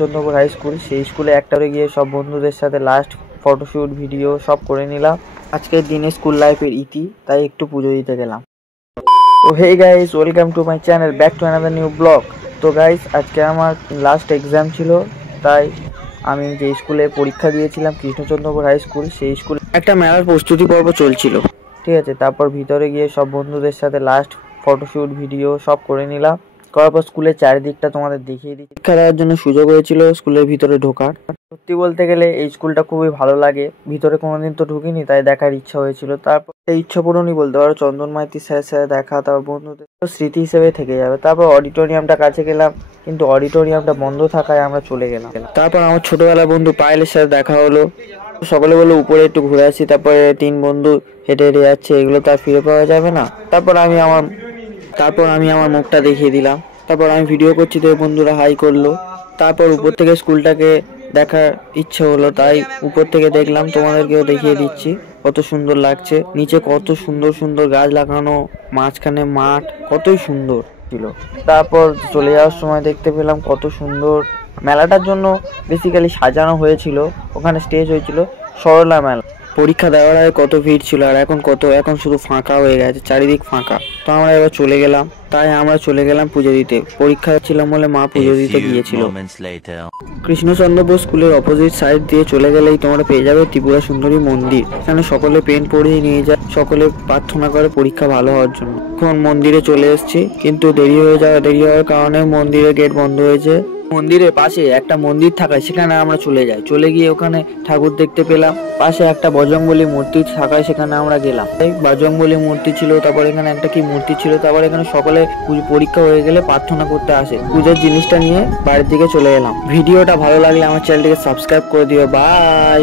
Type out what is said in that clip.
Krishnachandrapur high school. সেই স্কুলে একটারে গিয়ে সব বন্ধুদের সাথে লাস্ট ফটোশ্যুট ভিডিও সব করে নিলাম। আজকের দিনে স্কুল লাইফের ইতি, তাই একটু পুজো দিতে গেলাম। তো hey guys, welcome to my channel, back to another new blog. তো গাইস, আজকে আমার লাস্ট এক্সাম ছিল, তাই আমি যে স্কুলে পরীক্ষা দিয়েছিলাম কৃষ্ণচন্দ্রপুর হাই স্কুল, সেই স্কুলে একটা মেলার প্রস্তুতি পর্ব চলছিল, ঠিক আছে। তারপর ভিতরে গিয়ে সব বন্ধুদের সাথে লাস্ট ফটোশ্যুট ভিডিও সব করে নিলাম। করার পর স্কুলের চারিদিকটা তোমাদের দেখিয়ে দিই। পরীক্ষা দেওয়ার জন্য সুযোগ হয়েছিল স্কুলের ভিতরে ঢোকার। সত্যি বলতে গেলে এই স্কুলটা খুবই ভালো লাগে। ভিতরে কোনোদিন তো ঢুকিনি, তাই দেখার ইচ্ছা হয়েছিল। তারপর এই ইচ্ছা পূরণই বলতে পারো। চন্দন মাইতি স্যারের সাথে দেখা, তারপর বন্ধুদের স্মৃতি হিসেবে থেকে যাবে। তারপর অডিটোরিয়ামটা কাছে গেলাম, কিন্তু অডিটোরিয়ামটা বন্ধ থাকায় আমরা চলে গেলাম। তারপর আমার ছোটবেলার বন্ধু পায়েলের সাথে দেখা হলো। সকলে বলে উপরে একটু ঘুরে আসি। তারপরে 3 বন্ধু হেঁটে হেঁটে যাচ্ছে, এগুলো তো আর ফিরে পাওয়া যাবে না। তারপর আমি আমার মুখটা দেখিয়ে দিলাম। তারপর আমি ভিডিও করছি, তো বন্ধুরা হাই করলো। তারপর উপর থেকে স্কুলটাকে দেখার ইচ্ছে হলো, তাই উপর থেকে দেখলাম। তোমাদেরকেও দেখিয়ে দিচ্ছি কত সুন্দর লাগছে। নিচে কত সুন্দর সুন্দর গাছ লাগানো, মাঝখানে মাঠ, কতই সুন্দর ছিল। তারপর চলে যাওয়ার সময় দেখতে পেলাম কত সুন্দর মেলাটার জন্য বেসিক্যালি সাজানো হয়েছিল। ওখানে স্টেজ হয়েছিল সরলা মেলা। পরীক্ষা দেওয়ার আগে কত ভিড় ছিল, আর এখন শুধু ফাঁকা হয়ে গেছে, চারিদিক ফাঁকা। তো আমরা এবার চলে গেলাম, তাই আমরা চলে গেলাম পুজো দিতে। পরীক্ষা ছিলাম বলে মা পুজো দিতে গিয়েছিল। কৃষ্ণচন্দ্রপুর স্কুলের অপোজিট সাইড দিয়ে চলে গেলেই তোমরা পেয়ে যাবে ত্রিপুরা সুন্দরী মন্দির। এখানে সকলে পেন পরিয়ে নিয়ে যায়, সকলে প্রার্থনা করে পরীক্ষা ভালো হওয়ার জন্য। এখন মন্দিরে চলে এসেছি, কিন্তু দেরি হওয়ার কারণে মন্দিরের গেট বন্ধ হয়েছে। মন্দিরের পাশে একটা মন্দির থাকায় সেখানে আমরা চলে গিয়ে ওখানে ঠাকুর দেখতে পেলাম। পাশে একটা বজরংবলী মূর্তি থাকায় সেখানে আমরা গেলাম। বজরংবলী মূর্তি ছিল, তারপর এখানে একটা কি মূর্তি ছিল। তারপর এখানে সকলে পরীক্ষা হয়ে গেলে প্রার্থনা করতে আসে। পুজোর জিনিসটা নিয়ে বাড়ির দিকে চলে এলাম। ভিডিওটা ভালো লাগলে আমার চ্যানেলটিকে সাবস্ক্রাইব করে দিও। বাই।